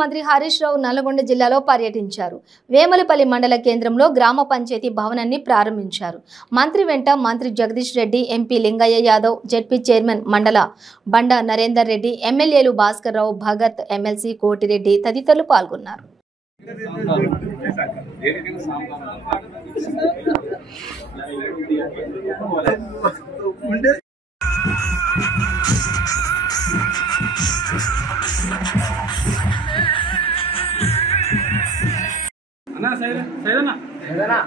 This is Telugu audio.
మంత్రి హరీష్ రావు నల్లగొండ జిల్లాలో పర్యటించారు. వేములపల్లి మండల కేంద్రంలో గ్రామ పంచాయతీ భవనాన్ని ప్రారంభించారు. మంత్రి వెంట మంత్రి Jagadish Reddy, MP Lingaiah Yadav, ZP chairman మండల బండ నరేందర్ రెడ్డి, ఎమ్మెల్యేలు భాస్కర్ రావు, భగత్, ఎమ్మెల్సీ కోటిరెడ్డి తదితరులు పాల్గొన్నారు. అన్నా సైదనా